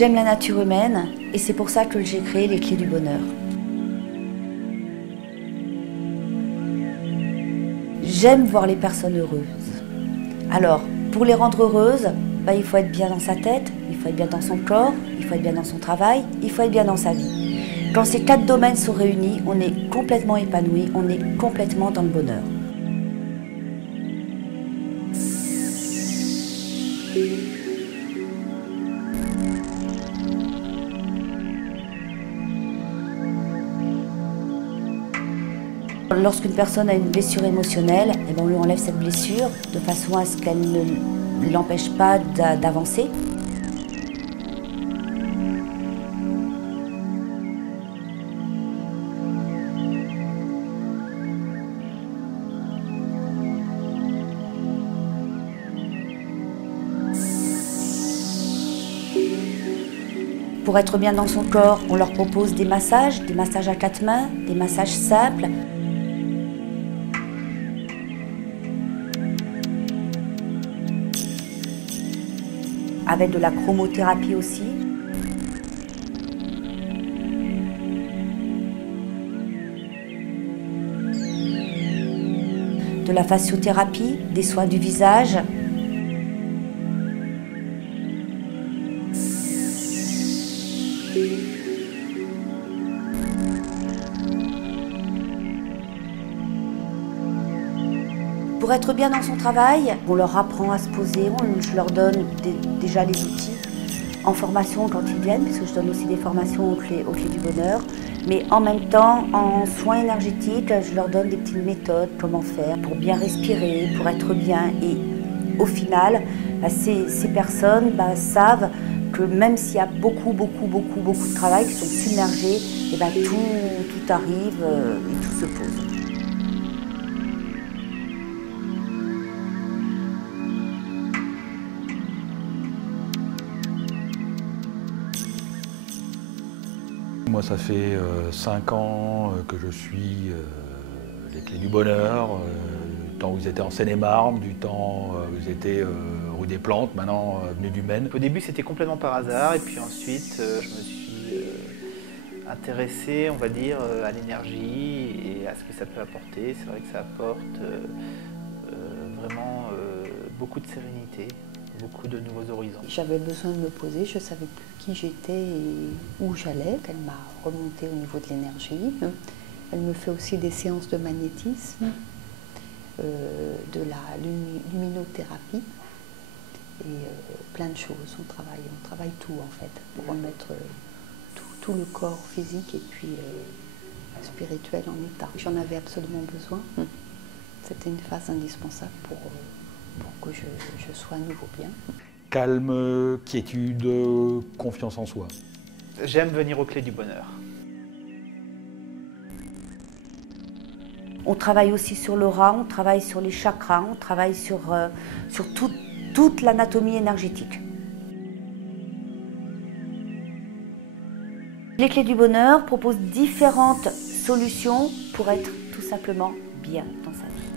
J'aime la nature humaine et c'est pour ça que j'ai créé les Clés du Bonheur. J'aime voir les personnes heureuses. Alors, pour les rendre heureuses, il faut être bien dans sa tête, il faut être bien dans son corps, il faut être bien dans son travail, il faut être bien dans sa vie. Quand ces 4 domaines sont réunis, on est complètement épanoui, on est complètement dans le bonheur. Lorsqu'une personne a une blessure émotionnelle, on lui enlève cette blessure de façon à ce qu'elle ne l'empêche pas d'avancer. Pour être bien dans son corps, on leur propose des massages à 4 mains, des massages simples. Avec de la chromothérapie aussi. De la fasciothérapie, des soins du visage. Pour être bien dans son travail, on leur apprend à se poser, je leur donne déjà les outils en formation quand ils viennent, parce que je donne aussi des formations aux clés du bonheur. Mais en même temps, en soins énergétiques, je leur donne des petites méthodes, comment faire pour bien respirer, pour être bien. Et au final, ces personnes savent que même s'il y a beaucoup de travail, qui sont submergés, tout arrive et tout se pose. Moi, ça fait 5 ans que je suis les Clés du Bonheur, du temps où ils étaient en Seine-et-Marne, du temps où ils étaient rue des Plantes, maintenant avenue du Maine. Au début, c'était complètement par hasard, et puis ensuite, je me suis intéressé, on va dire, à l'énergie et à ce que ça peut apporter. C'est vrai que ça apporte vraiment beaucoup de sérénité. Beaucoup de nouveaux horizons. J'avais besoin de me poser, je ne savais plus qui j'étais et où j'allais. Elle m'a remonté au niveau de l'énergie. Elle me fait aussi des séances de magnétisme, de la luminothérapie et plein de choses. On travaille tout en fait pour remettre tout le corps physique et puis spirituel en état. J'en avais absolument besoin. C'était une phase indispensable pour que je sois à nouveau bien. Calme, quiétude, confiance en soi. J'aime venir aux Clés du Bonheur. On travaille aussi sur l'aura, on travaille sur les chakras, on travaille sur toute l'anatomie énergétique. Les Clés du Bonheur proposent différentes solutions pour être tout simplement bien dans sa vie.